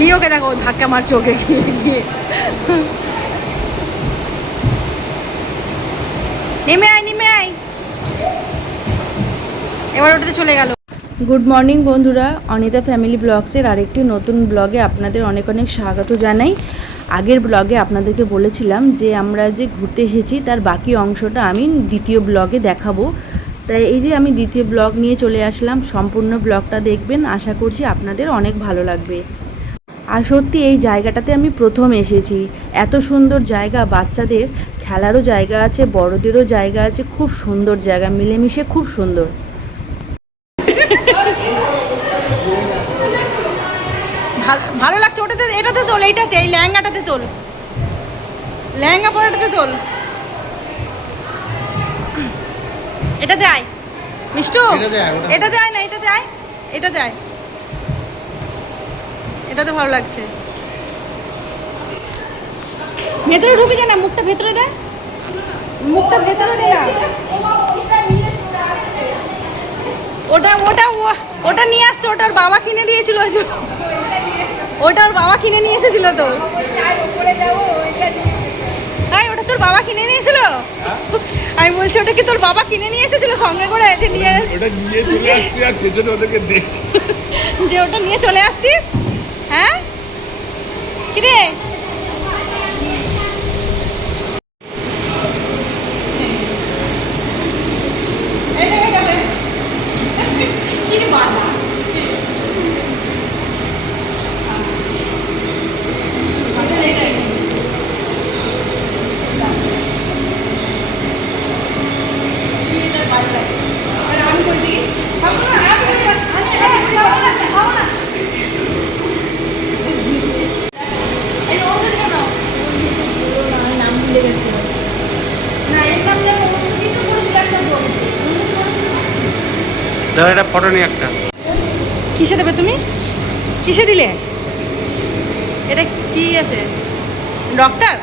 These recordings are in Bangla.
লিওকে দেখো ধাক্কা মারছে ওকে গিয়ে গিয়ে। নেমে আয় নেমে আয়, এবার ওটাতে চলে গেল। গুড মর্নিং বন্ধুরা, অনিতা ফ্যামিলি ব্লগসের আরেকটি নতুন ব্লগে আপনাদের অনেক অনেক স্বাগত জানাই। আগের ব্লগে আপনাদেরকে বলেছিলাম যে আমরা যে ঘুরতে এসেছি তার বাকি অংশটা আমি দ্বিতীয় ব্লগে দেখাবো। তাই এই যে আমি দ্বিতীয় ব্লগ নিয়ে চলে আসলাম, সম্পূর্ণ ব্লগটা দেখবেন, আশা করছি আপনাদের অনেক ভালো লাগবে। আর সত্যি এই জায়গাটাতে আমি প্রথম এসেছি, এত সুন্দর জায়গা, বাচ্চাদের খেলারও জায়গা আছে, বড়দেরও জায়গা আছে, খুব সুন্দর জায়গা, মিলেমিশে খুব সুন্দর। ভালো লাগছে ওটাতে, এটাতে তোল, এইটাতে, এই লেহেঙ্গাটাতে তোল, লেহেঙ্গা পরাটাতে তোল, এটাতে আয় মিষ্টু, এটাতে আয় না, এটাতে আয়, এটাতে আয়, এটাতে ভালো লাগছে। ভেতরে ঢুকে যায় না, মুখটা ভেতরে দেয়, মুখটা ভেতরে দে না। ওটা ওটা ওটা নিয়ে আসছে, ওটার বাবা কিনে দিয়েছিল, ওই যে ওটার বাবা কিনে নিয়ে এসেছিল তো। হ্যাঁ ওটা তোর বাবা কিনে নিয়েছিল, আমি বলছি ওটা কি তোর বাবা কিনে নিয়ে এসেছিল সঙ্গে করে, যে নিয়ে ওটা নিয়ে চলে আসছি আর পেছনে ওদেরকে দেখছি যে ওটা নিয়ে চলে আসছিস। হ্যাঁ কিরে দাদা একটা ফটো নিয়ে একটা। কিসে দেবে তুমি, কিসে দিলে এটা, কি আছে ডক্টর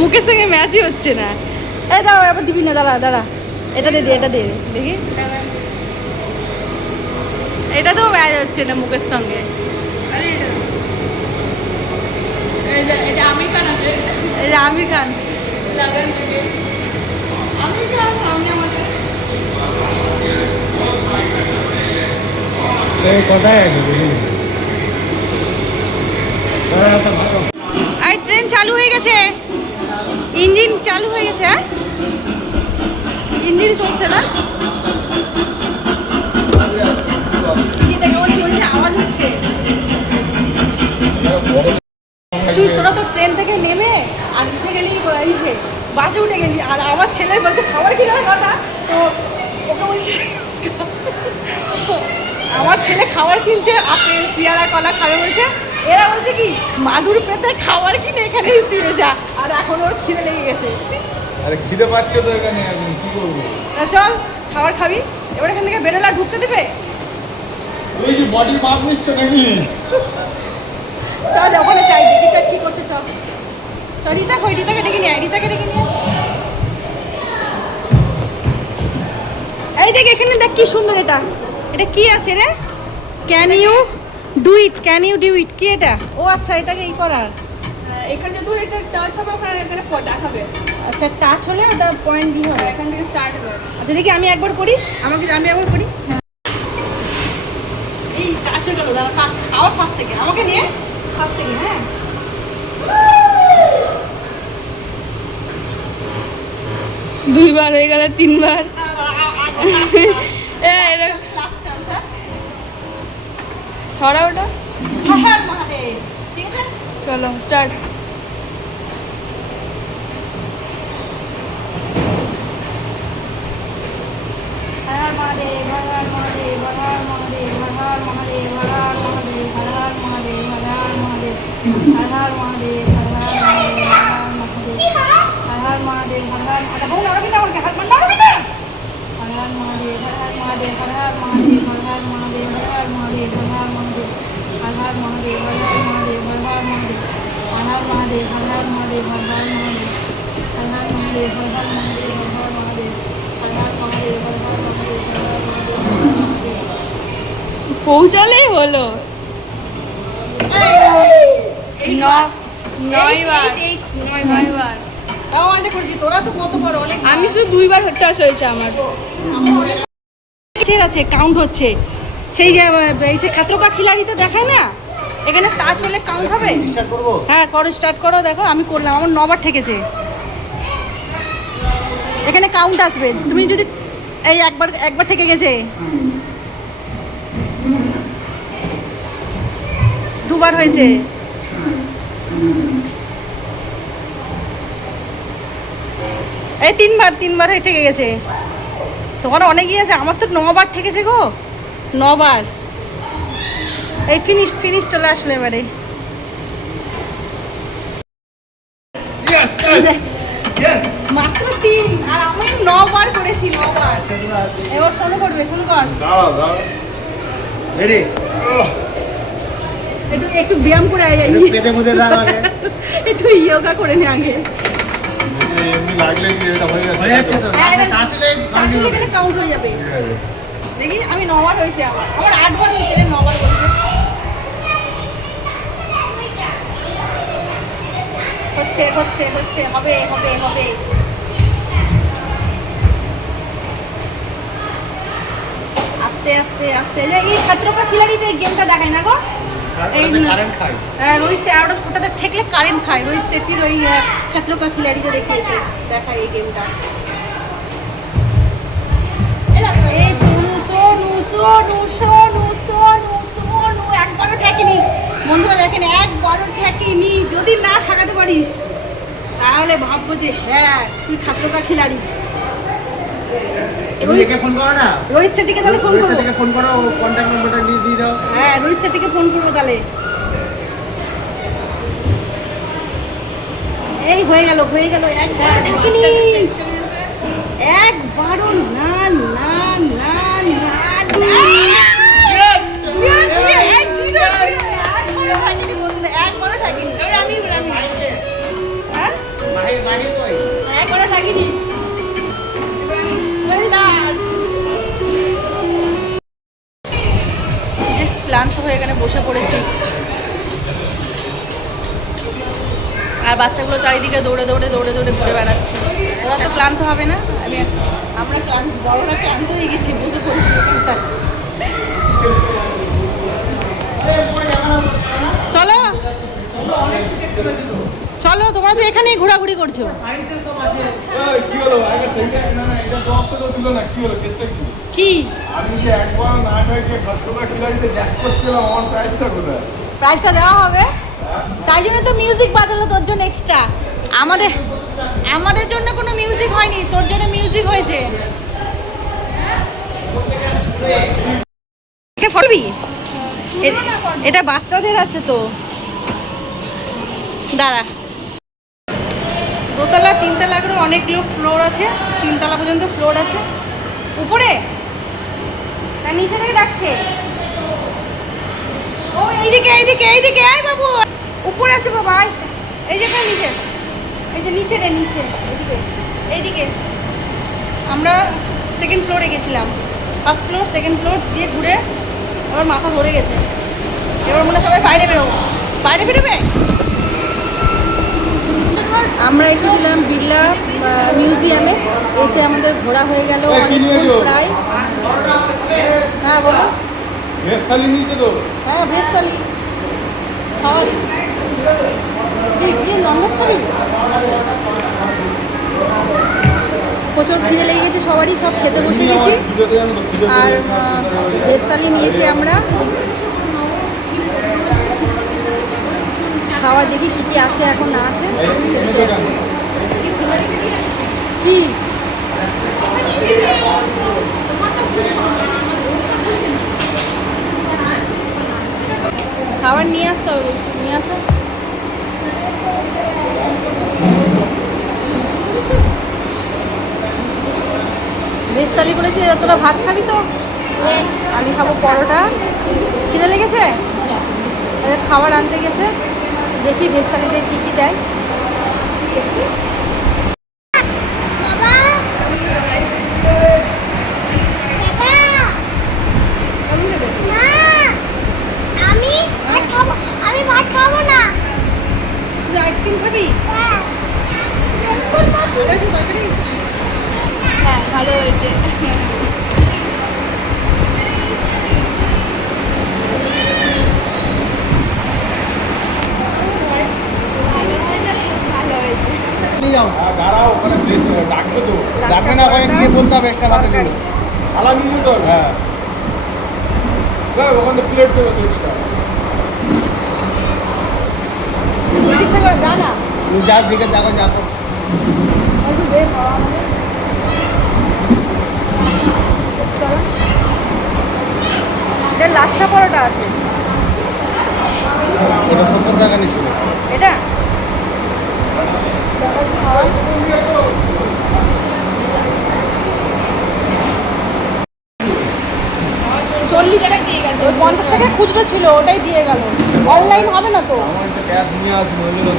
মুখের সঙ্গে ম্যাচই হচ্ছে না। এই দাঁড়া আবার দিবি না, দাঁড়া দাঁড়া, এটা দে, এটা দে দেখি, এটা তো ম্যাচ হচ্ছে না মুখের সঙ্গে। এটা আমির খান আছে, এটা আমির খান, আমির খান সামনে আমাদের কোথায় আর ট্রেন চালু হয়ে গেছে, ইঞ্জিন চালু হয়ে গেছে, ইঞ্জিন চলছে না, চলছে, আওয়াজ হচ্ছে। তোরা তো ট্রেন থেকে নেমে আর উঠে গেলি ইসে, বাসে উঠে গেলি, আর আমার ছেলে বলছে খাবার কিনার কথা, তো ওকে বলছি আমার ছেলে খাবার কিনছে, আপেল পেয়ারা কলা খাবে বলছে, এরা বলছে কি মাদুর পেতে খাবার কিনে এখানে শুয়ে যা, আর এখন ওর খিদে লেগে গেছে। আরে খিদে পাচ্ছে তো এখানে, আমি কি করবো? চল খাবার খাবি, এবার এখান থেকে বেরোলে আর ঢুকতে দেবে? ওই যে বডি মাপ নিচ্ছ নাকি? চল ওখানে চাই দেখি চাই কি করছে, চল চল রিতা কই, রিতাকে ডেকে নিয়ে আয়, রিতাকে ডেকে নিয়ে এই দেখ এখানে দেখ কি সুন্দর, এটা এটা কি আছে রে, can you do it, can you do it, কি এটা? ও আচ্ছা এটাকে এই করার, এখানে তো এটা টাচ হবে, ওখানে এখানে দেখাবে। আচ্ছা টাচ হলে ওটা পয়েন্ট দিয়ে হবে, এখান থেকে স্টার্ট হবে। আচ্ছা দেখি আমি একবার করি, আমি একবার করি, এই টাচ হয়ে গেল, আবার ফার্স্ট থেকে আমাকে নিয়ে, ফার্স্ট থেকে, হ্যাঁ দুইবার হয়ে গেল, তিনবার। সরা ওটা, ঠিক আছে চলো স্টার্ট। হর হর মহাদেব, হর হর মহাদেব, হর হর মহাদেব, হর হর মহাদেব, হর হর মহাদেব, হর হর মহাদেব, হর হর মহাদেব, হর হর মহাদেব, হর হর মহাদেব, হর হর মহাদেব, হর হর মহাদেব, বহু নরবি না আমাকে, হাত নরবি না, হর হর মহাদেব, হর হর মহাদেব, হর হর মহাদেব, হর হর মহাদেব, হর হর মহাদেব, হর হর মহাদেব, হর হর মহাদেব, হর হর মহাদেব, হর হর মহাদেব, হর হর মহাদেব, হর হর মহাদেব, হর হর মহাদেব, হর হর মহাদেব, হর হর মহাদেব, হর হর মহাদেব, হর পৌঁছালেই হলো। নয়বার তোরা তো কতবার অনেক আমি শুধু 2বার টাচ হয়েছে আমার। আছে কাউন্ট হচ্ছে সেই যে এই যে খাতরকা খিলাড়িতে দেখায় না, এখানে টাচ হলে কাউন্ট হবে। হ্যাঁ করো, স্টার্ট করো। দেখো আমি করলাম, আমার 9বার ঠেকেছে। এখানে কাউন্ট আসবে, তুমি যদি এই একবার ঠেকে গেছে, 2বার হয়েছে, এই 3বার হয়ে ঠেকে গেছে। তোমার অনেকই আছে, আমার তো 9বার ঠেকেছে গো, 9বার। এই ফিনিশ চলে আসলো এবারে। মাত্র 3 আর আমি 9বার করেছি, 9বার। এবার শোনো করবে, শোনো কর। একটু ব্যায়াম করে আয়, একটু ইয়োগা করে নে আগে। কাউন্ট হয়ে যাবে। দেখি আমি 9বার হয়েছে, আমার 8বার হয়েছে, 9বার হচ্ছে। হবে। আস্তে এই খাতরকা খিলাড়িতে গেমটা দেখায় না গো, এই রোহিত ওটাতে ঠেকলে কারেন্ট খায়। রোহিত শেট্টির ওই খাতরকা খিলাড়িতে দেখিয়েছে, দেখায় এই গেমটা। এই সোনু একবারও ঠেকেনি বন্ধুরা, দেখেন একবারও ঠেকেনি। যদি না ঠেকাতে পারিস তাহলে ভাববো যে হ্যাঁ তুই খাতরকা খিলাড়ি। রোহিত শেট্টিকে তাহলে ফোন করো, কন্ট্যাক্ট নম্বরটা দিয়ে দাও। হ্যাঁ রোহিত শেট্টিকে ফোন করবো তাহলে। এই হয়ে গেল, একবারও ঠেকেনি, একবারও না। একবারও থাকিনি। ক্লান্ত হয়ে এখানে বসে পড়েছি, আর বাচ্চাগুলো চারিদিকে দৌড়ে ঘুরে বেড়াচ্ছে। ওরা তো ক্লান্ত হবে না, আমরা বড়রা ক্লান্ত হয়ে গেছি, বসে পড়েছি এখানটা। চলো তোমরা তো এখানেই ঘোরাঘুরি করছো। কি প্রাইসটা দেওয়া হবে, তাই জন্য তো মিউজিক বাজালো তোর জন্য এক্সট্রা। আমাদের জন্য কোনো মিউজিক হয়নি, তোর জন্য মিউজিক হয়েছে। এটা বাচ্চাদের আছে তো, দাঁড়া। 2তলা 3তলা করে অনেকগুলো ফ্লোর আছে, 3তলা পর্যন্ত ফ্লোর আছে। উপরে না নিচে থেকে ডাকছে? ও এইদিকে আয় বাবু, উপরে আছে বাবা, এই যে নিচে, এই যে নিচে এইদিকে। আমরা 2nd ফ্লোরে গেছিলাম, 1st ফ্লোর 2nd ফ্লোর দিয়ে ঘুরে আবার মাথা ধরে গেছে। এবার মনে সবাই বাইরে বেরোবে। আমরা এসেছিলাম বিড়লা মিউজিয়ামে, এসে আমাদের ঘোরা হয়ে গেল অনেকক্ষণ প্রায়। হ্যাঁ বলো। ভেস্তালি নিচে তো? হ্যাঁ ভেস্তালি সবারই। ননভেজ খাবি? প্রচুর খিদে লেগে গেছে সবারই, সব খেতে বসে গেছি। আর ভেস্তালি নিয়েছি আমরা, খাওয়ার দেখি কি আসে, এখন না আসে সেটা কি খাবার নিয়ে আসতে হবে, নিয়ে আসো। ভেস্তালি বলেছে তোরা ভাত খাবি তো? আমি খাবো পরোটা। খিদে লেগেছে, খাবার আনতে গেছে, দেখি ভেস্তালিতে কি দেয়। ভালো হয়েছে তরকারি? হ্যাঁ ভালো হয়েছে। দাঁড়াও ওখানে ডাকবে তো। ডাকবে না, ওখানে গিয়ে বলতে হবে একটা ভাতে দিল। থালা নিয়ে যেতে হবে। হ্যাঁ, ওখানে প্লেট দেবে তো extra। চিকিৎসা করে যা না তুমি যার দিকে দেখো যাবো। একটু দে খাওয়া আমাকে। এটা লাচ্ছা পরোটা আছে ওটা 70 টাকা নিচ্ছিল। এটা চল্লিশ টাকা দিয়ে গেল, ওই 50 টাকা খুচরো ছিল ওটাই দিয়ে গেল। অনলাইন হবে না তো, আমার একটা ক্যাশ নিয়ে আসবো বুঝলি তো?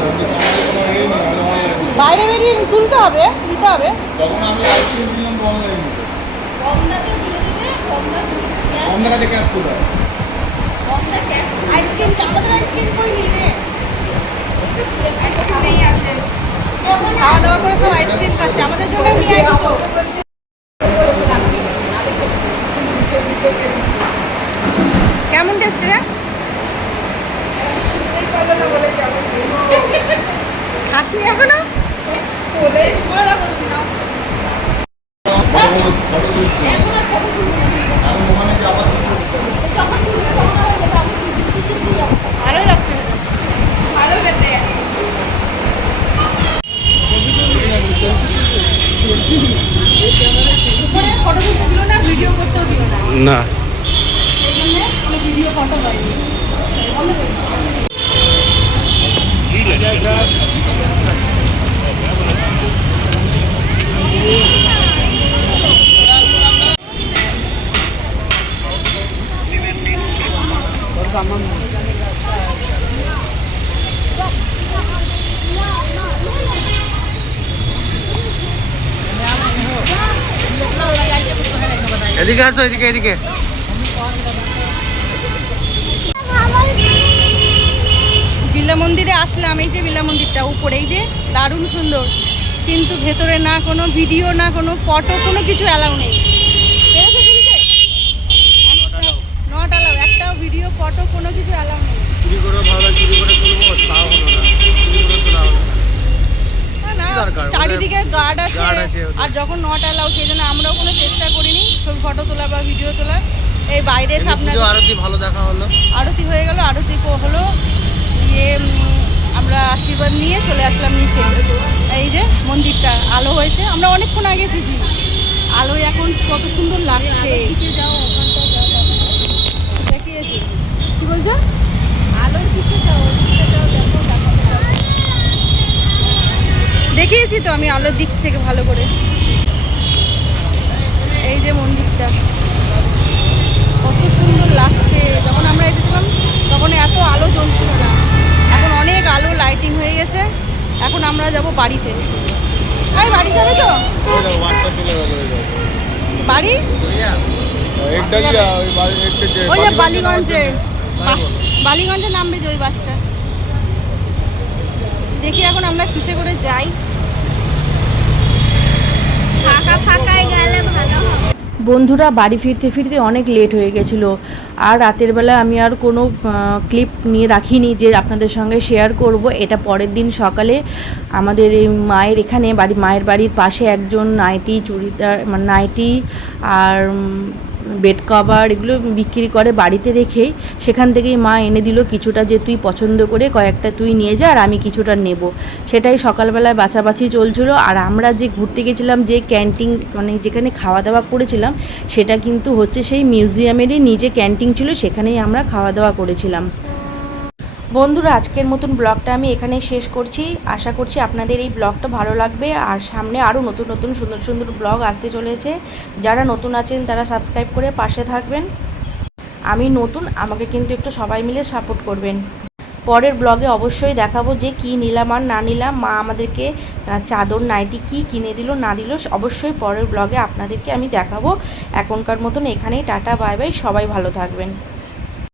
কোনো এই নেই, আমি online এ। বাইরে বেরিয়ে তুলতে হবে, নিতে হবে। যখন আমি আইসক্রিম নিলাম তো অনলাইন কম টাকাতে ক্যাশ তুলে আইসক্রিম আমাদের আইসক্রিম কই নিলে আইসক্রিম নেই আসে, খাওয়া দাওয়া করে সব আইসক্রিম খাচ্ছে, আমাদের জন্য নিয়ে আয় তো। কেমন টেস্ট রে? খাসনি এখনো? বলে দেখো তুমি নাও। ফটো তুলছি আমি ওখানে যে আবার ভালোই লাগছে, ভালো খেতে। উপরে ফটো তুলতে দিল না, ভিডিও করতেও দিল না, না, এই জন্য কোনো ভিডিও ফটো হয়নি। এদিকে আসো, এদিকে এদিকে। বিড়লা মন্দিরে আসলাম, এই যে বিড়লা মন্দিরটা উপরে, এই যে দারুণ সুন্দর, কিন্তু ভেতরে না কোনো ভিডিও না কোনো ফটো কোনো কিছু অ্যালাউ নেই। পেরেছো তুলতে? নট অ্যালাউ, একটাও ভিডিও ফটো কোনো কিছু অ্যালাউ নেই। চুরি করে ভালো, চুরি করে তুলবো, তাও হলো না। চুরি করে তোলা হলো না। না, কি দরকার? চারিদিকে গার্ড আছে, গার্ড আছে ওদের। আর যখন নট অ্যালাউ সেই জন্য আমরাও কোনো চেষ্টা করিনি ছবি ফটো তোলা বা ভিডিও তোলা। এই বাইরে এমনি সামনে পুজো আরতি ভালো দেখা হলো। আরতি হয়ে গেল, আরতি হলো, দিয়ে আমরা আশীর্বাদ নিয়ে চলে আসলাম নিচে। এই যে মন্দিরটা আলো হয়েছে, আমরা অনেকক্ষণ আগে এসেছি, আলোয় এখন কত সুন্দর লাগছে। দেখিয়েছি, কি বলছো? আলোর দিকে যাও, দেখিয়েছি তো আমি আলোর দিক থেকে ভালো করে। এই যে মন্দিরটা কত সুন্দর লাগছে, যখন আমরা এসেছিলাম তখন এত আলো জ্বলছিল না, এখন অনেক আলো লাইটিং হয়ে গেছে। এখন আমরা যাব বাড়িতে। আরে বাড়ি যাবে তো? বাসটা চলে গেল বাড়ি একটা কি ওই একটা যে ওই যে বালিগঞ্জে, বালিগঞ্জে নামবে যে ওই বাসটা। দেখি এখন আমরা কিসে করে যাই। ফাঁকা ফাঁকায় গেলে ভালো হবে। বন্ধুরা বাড়ি ফিরতে ফিরতে অনেক লেট হয়ে গেছিলো, আর রাতের বেলা আমি আর কোনো ক্লিপ নিয়ে রাখিনি যে আপনাদের সঙ্গে শেয়ার করব। এটা পরের দিন সকালে আমাদের এই মায়ের এখানে মায়ের বাড়ির পাশে একজন নাইটি চুড়িদার মানে নাইটি আর বেড কভার এগুলো বিক্রি করে, বাড়িতে রেখেই সেখান থেকেই মা এনে দিল কিছুটা, যে তুই পছন্দ করে কয়েকটা তুই নিয়ে যা আর আমি কিছুটা নেব। সেটাই সকালবেলায় বাছাবাছি চলছিল। আর আমরা যে ঘুরতে গেছিলাম, যে ক্যান্টিন মানে যেখানে খাওয়া দাওয়া করেছিলাম, সেটা কিন্তু হচ্ছে সেই মিউজিয়ামেরই নিচে ক্যান্টিন ছিল, সেখানেই আমরা খাওয়া দাওয়া করেছিলাম। বন্ধুরা আজকের মতন ব্লগটা আমি এখানেই শেষ করছি। আশা করছি আপনাদের এই ব্লগটা ভালো লাগবে, আর সামনে আরও নতুন নতুন সুন্দর সুন্দর ব্লগ আসতে চলেছে। যারা নতুন আছেন তারা সাবস্ক্রাইব করে পাশে থাকবেন। আমি নতুন, আমাকে কিন্তু একটু সবাই মিলে সাপোর্ট করবেন। পরের ব্লগে অবশ্যই দেখাবো যে কী নিলাম আর না নিলাম, মা আমাদেরকে চাদর নাইটি কী কিনে দিল না দিল, অবশ্যই পরের ব্লগে আপনাদেরকে আমি দেখাবো। এখনকার মতন এখানেই টাটা বাই বাই, সবাই ভালো থাকবেন।